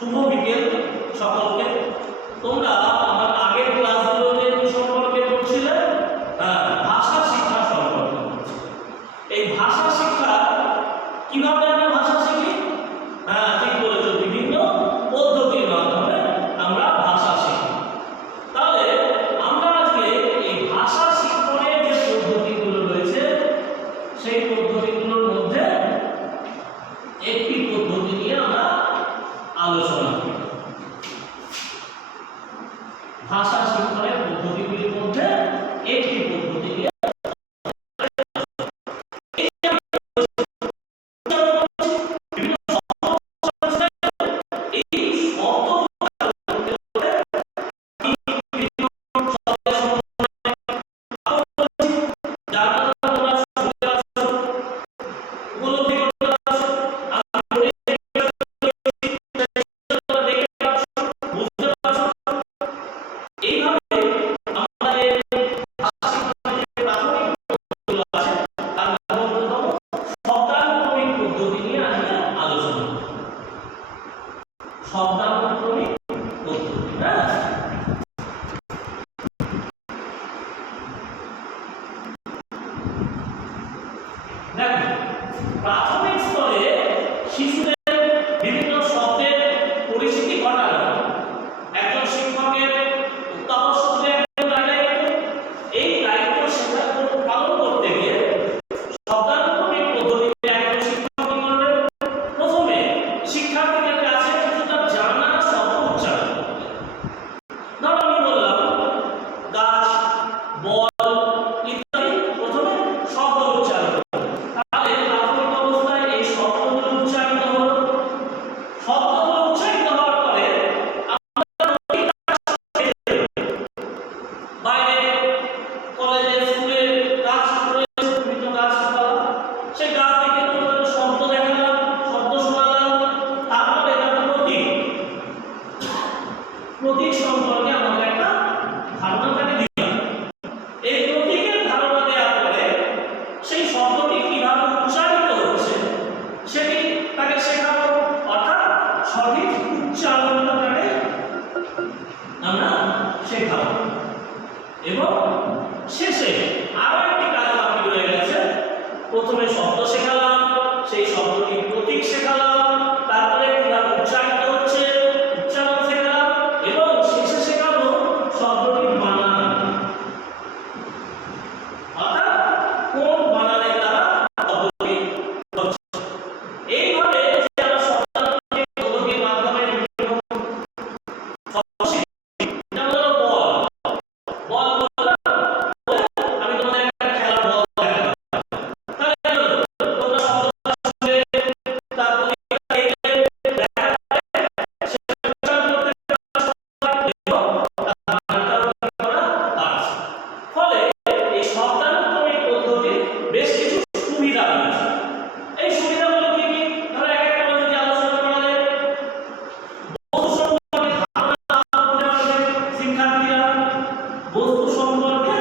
শুভ বিকেল সকলকে। তোমরা আমার আগের ক্লাসগুলোতে কি সম্পর্কে পড়ছিলে? ভাষা শিক্ষা সম্পর্কে পড়ছিলে। এই ভাষা শিক্ষা কিভাবে আমরা ভাষা শিখি? ঠিক বলেছো, বিভিন্ন পদ্ধতির মাধ্যমে আমরা ভাষা শিখি। তাহলে আমরা আজকে এই ভাষা শিক্ষণের যে পদ্ধতিগুলো রয়েছে সেই পদ্ধতিগুলোর মধ্যে একটি পদ্ধতি নিয়ে আমরা আলোচনা করি। ভাষা শিক্ষণের পদ্ধতিগুলির মধ্যে একটি পদ্ধতি নিয়ে শব্দানুক্রমিক পদ্ধতি। দেখো, প্রাথমিক স্তরে শিশুদের বিভিন্ন শব্দের পরিচিতি ঘটানো একজন শিক্ষকের অত্যাবশ্যক দায়িত্ব। এই দায়িত্ব পালন করতে গিয়ে শব্দানুক্রমিক পদ্ধতিতে একজন শিক্ষক কি করবেন? প্রথমে শিক্ষার্থীদের কাছে কিছুটা জানা শব্দ উচ্চারণ করবেন। ধরো আমি বললাম গাছ, বল ইত্যাদি, প্রথমে শব্দ উচ্চারণ। তাহলে প্রাথমিক অবস্থায় এই শব্দগুলো উচ্চারিত হলো। শব্দগুলো উচ্চারিত হওয়ার পরে বাইরে কলেজে স্কুলে গাছ রয়েছে, বিভিন্ন গাছপালা, সেই গাছ থেকে তোমাদের শব্দ দেখালাম, শব্দ শোনালাম। তারপরে তার প্রতীক সম্পর্কে আমাদের একটা ধারণা তাকে দিলাম। এই প্রতীকের ধারণা দেওয়ার পরে সেই শব্দটি কিভাবে উচ্চারিত হচ্ছে সেটি তাকে শেখাবো, অর্থাৎ সঠিক উচ্চারণটা তাকে আমরা শেখাবো। এবং শেষে আরো একটি কাজ বাকি রয়ে গেছে। প্রথমে শব্দ শেখালাম, সেই শব্দটির প্রতীক শেখালাম, তারপরে কিভাবে উচ্চারিত হচ্ছে উচ্চারণ শেখালাম, এবং শেষে শেখাবো শব্দটির বানান, অর্থাৎ কোন বানানের দ্বারা শব্দটি হচ্ছে। এইভাবে যে আমরা শব্দানুক্রমিক পদ্ধতির মাধ্যমে শব্দ শিখি। এটা হলো বল। বল বললাম, আমি তোমাদের একটা খেলার বল দেখালাম। তাহলে তোমরা শব্দটা শুনলে, তারপরে ফলে এই শব্দানুক্রমিক পদ্ধতির বেশ কিছু সুবিধা রয়েছে। এই সুবিধাগুলো কি কি? ধরো এক একটা করে যদি আলোচনা করা যায়, বস্তু সম্পর্কে ধারণা লাভ করতে পারবে শিক্ষার্থীরা, বস্তু সম্পর্কে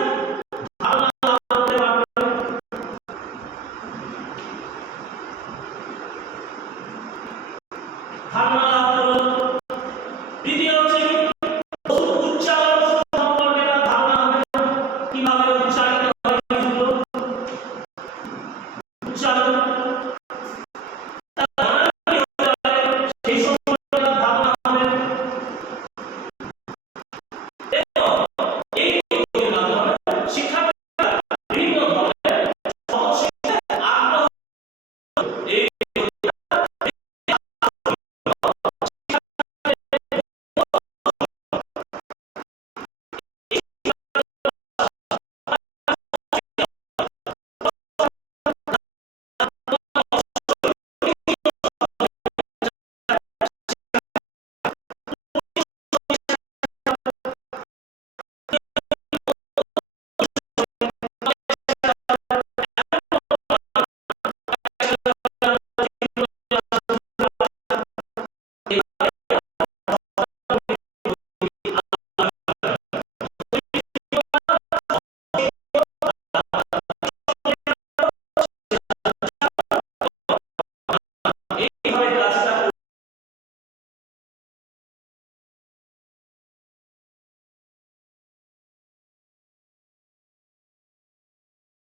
ধারণা লাভ করতে পারবে। ধারণা